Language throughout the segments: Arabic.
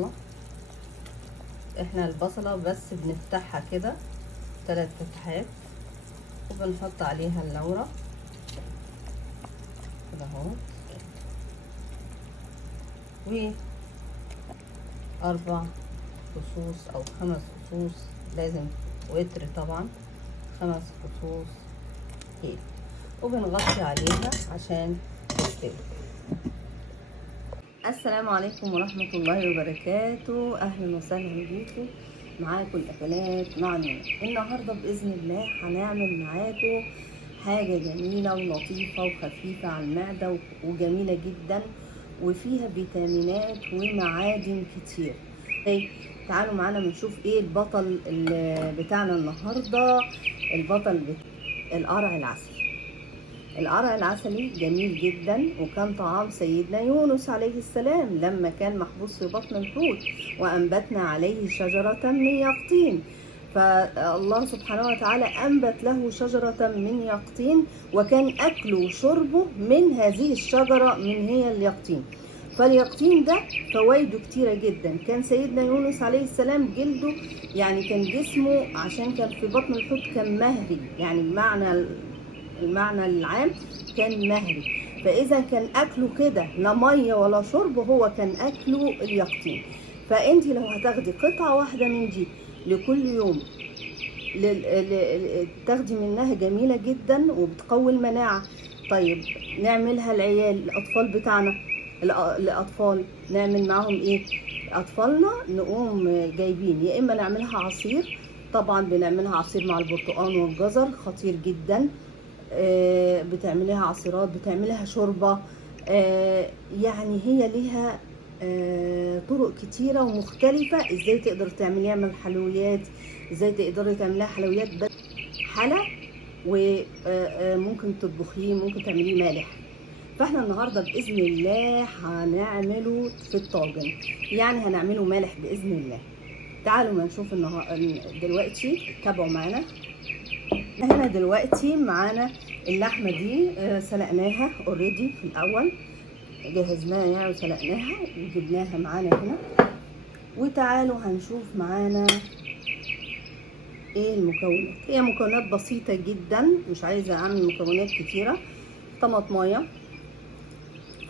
البصلة. احنا البصلة بس بنفتحها كده 3 فتحات وبنحط عليها اللورة كده اهو، و4 فصوص او 5 فصوص، لازم وتر طبعا، 5 فصوص هيل، وبنغطي عليها عشان تستوي. السلام عليكم ورحمة الله وبركاته، اهلا وسهلا بيكم. معاكم الاكلات مع نور. النهارده باذن الله هنعمل معاكم حاجه جميله ولطيفه وخفيفه على المعده وجميله جدا وفيها فيتامينات ومعادن كتير. تعالوا معانا بنشوف ايه البطل بتاعنا النهارده. البطل القرع العسلي. القرع العسلي جميل جدا، وكان طعام سيدنا يونس عليه السلام لما كان محبوس في بطن الحوت، وأنبتنا عليه شجرة من يقطين. فالله سبحانه وتعالى أنبت له شجرة من يقطين، وكان أكله وشربه من هذه الشجرة من هي اليقطين. فاليقطين ده فوائده كتيرة جدا. كان سيدنا يونس عليه السلام جلده يعني كان جسمه عشان كان في بطن الحوت كان مهري، يعني المعنى العام كان مهري. فاذا كان اكله كده لا ميه ولا شرب، هو كان اكله اليقطين. فانت لو هتاخدي قطعه واحده من دي لكل يوم تاخدي منها، جميله جدا وبتقوي المناعه. طيب نعملها العيال الاطفال بتاعنا، الاطفال نعمل معاهم ايه؟ اطفالنا نقوم جايبين يا اما نعملها عصير، طبعا بنعملها عصير مع البرتقال والجزر، خطير جدا. بتعمليها عصيرات، بتعمليها شوربه. يعني هي ليها طرق كتيره ومختلفه ازاي تقدر تعمليها من الحلويات، ازاي تقدري تعمليها حلويات بس حلا، وممكن تطبخيه، ممكن تعمليه مالح. فاحنا النهارده باذن الله هنعمله في الطاجن، يعني هنعمله مالح باذن الله. تعالوا ما نشوف دلوقتي، تابعوا معانا. هنا دلوقتي معانا اللحمه دي سلقناها اوريدي في الاول، جهزناها يعني وسلقناها وجبناها معانا هنا. وتعالوا هنشوف معانا ايه المكونات. هي مكونات بسيطه جدا، مش عايزه اعمل مكونات كتيره. طماطمايه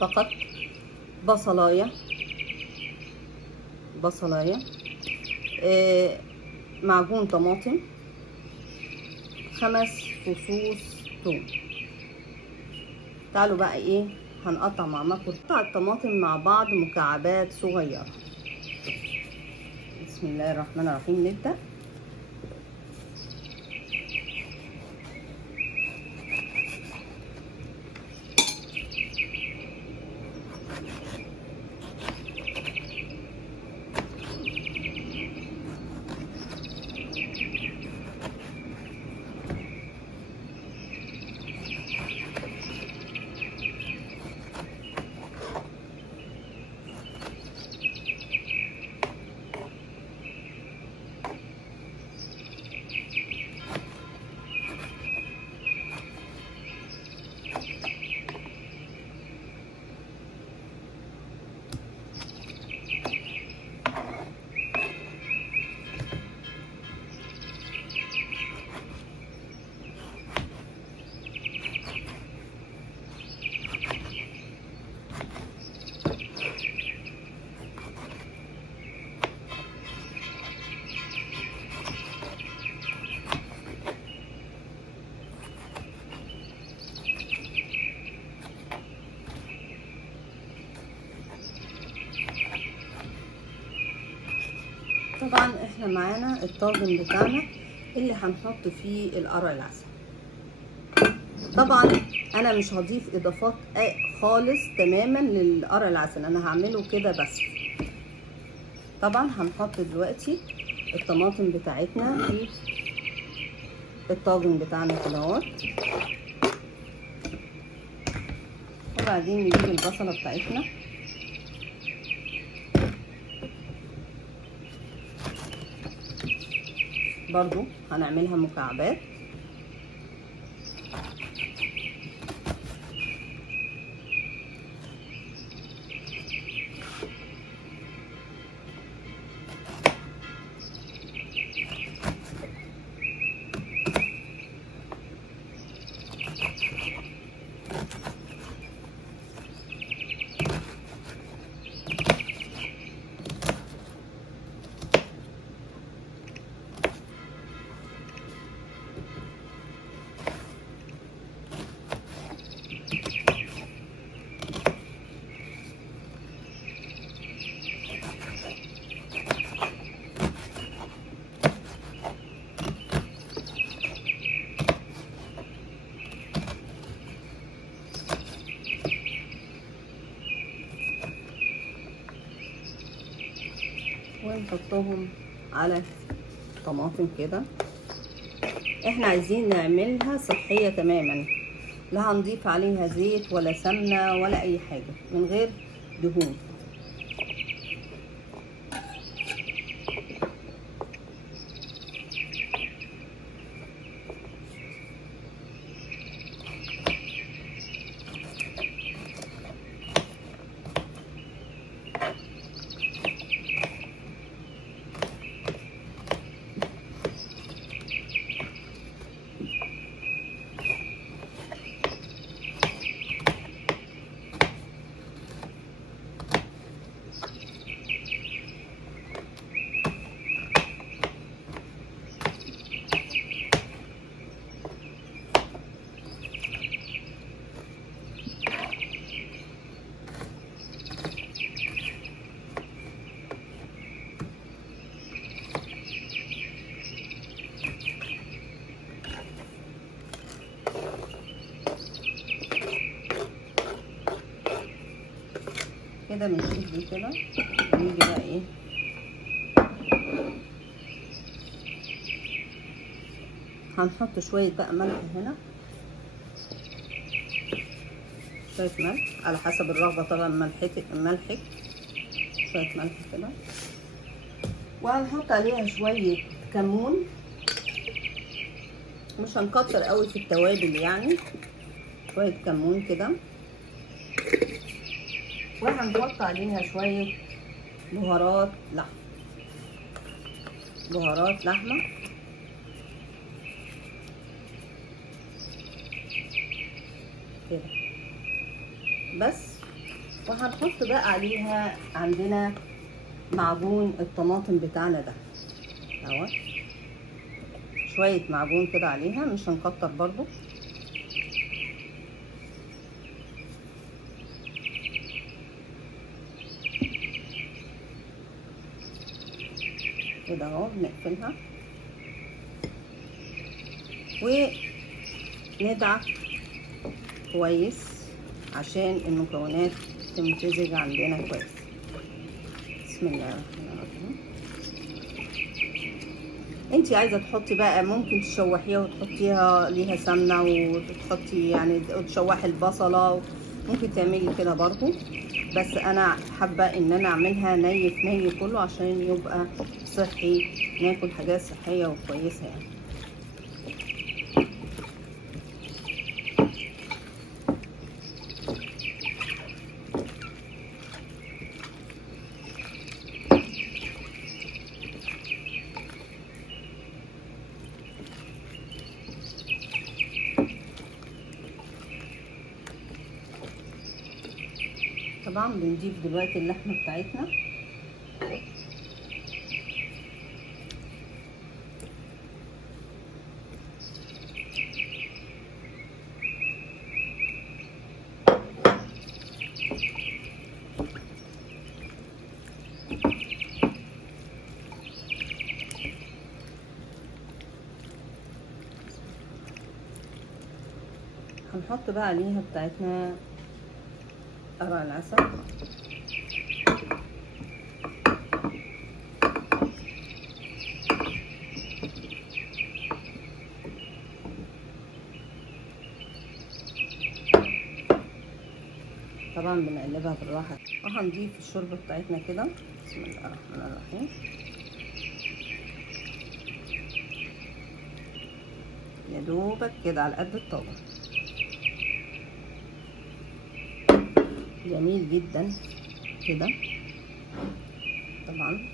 فقط، بصلايه معجون طماطم، 5 فصوص ثوم. تعالوا بقى ايه هنقطع مع قطع الطماطم مع بعض مكعبات صغيره. بسم الله الرحمن الرحيم. نبدا. طبعا احنا معانا الطاجن بتاعنا اللي هنحط فيه القرع العسل. طبعا انا مش هضيف اضافات خالص تماما للقرع العسل، انا هعمله كده بس. طبعا هنحط دلوقتي الطماطم بتاعتنا في الطاجن بتاعنا كده اهوت، وبعدين نجيب البصله بتاعتنا برضو هنعملها مكعبات. ونحطهم على طماطم كده. احنا عايزين نعملها صحية تماما، لا هنضيف عليها زيت ولا سمنة ولا اي حاجة، من غير دهون. كده بنشيل دي كده، ونيجي بقى ايه، هنحط شوية بقى ملح هنا، شوية ملح على حسب الرغبة طبعا، ملحك شوية ملح كده، وهنحط عليها شوية كمون، مش هنكتر قوي في التوابل يعني، شوية كمون كده، وهنحط عليها شوية بهارات لحمة كده بس. وهنحط بقى عليها عندنا معجون الطماطم بتاعنا ده اهو، شوية معجون كده عليها، مش هنكتر برضو. كده اهو بنقفلها وندعك كويس عشان المكونات تمتزج عندنا كويس. بسم الله الرحمن الرحيم. انتي عايزه تحطي بقى، ممكن تشوحيها وتحطيها ليها سمنه، وتحطي يعني وتشوحي البصله، ممكن تعملي كده برضو، بس انا حابه ان انا اعملها ني في ني كله عشان يبقى صحي، ناكل حاجات صحيه وكويسه يعني. طبعا بنضيف دلوقتي اللحمه بتاعتنا، هنحط بقى عليها بتاعتنا قرع العسل، طبعا بنقلبها بالراحه، وهنضيف الشوربه بتاعتنا كده. بسم الله الرحمن الرحيم. يا دوبك كده على قد الطاجن، جميل جدا كده. طبعا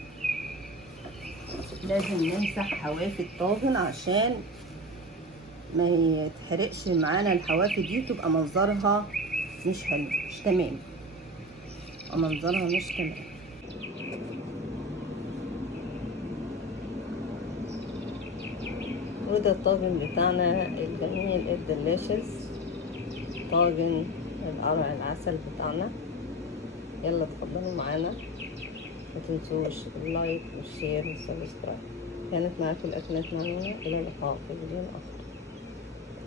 لازم نمسح حواف الطاجن عشان ما يتحرقش معانا، الحواف دي تبقى منظرها مش حلو، مش تمام، منظرها مش تمام. وده الطاجن بتاعنا الجميل الدليشس، طاجن القرع العسل بتاعنا. يلا اتفضلوا معانا، متنسوش اللايك والشير والسبسكرايب. كانت معاكم الأكلات مع نونا، إلى اللقاء في فيديو آخر.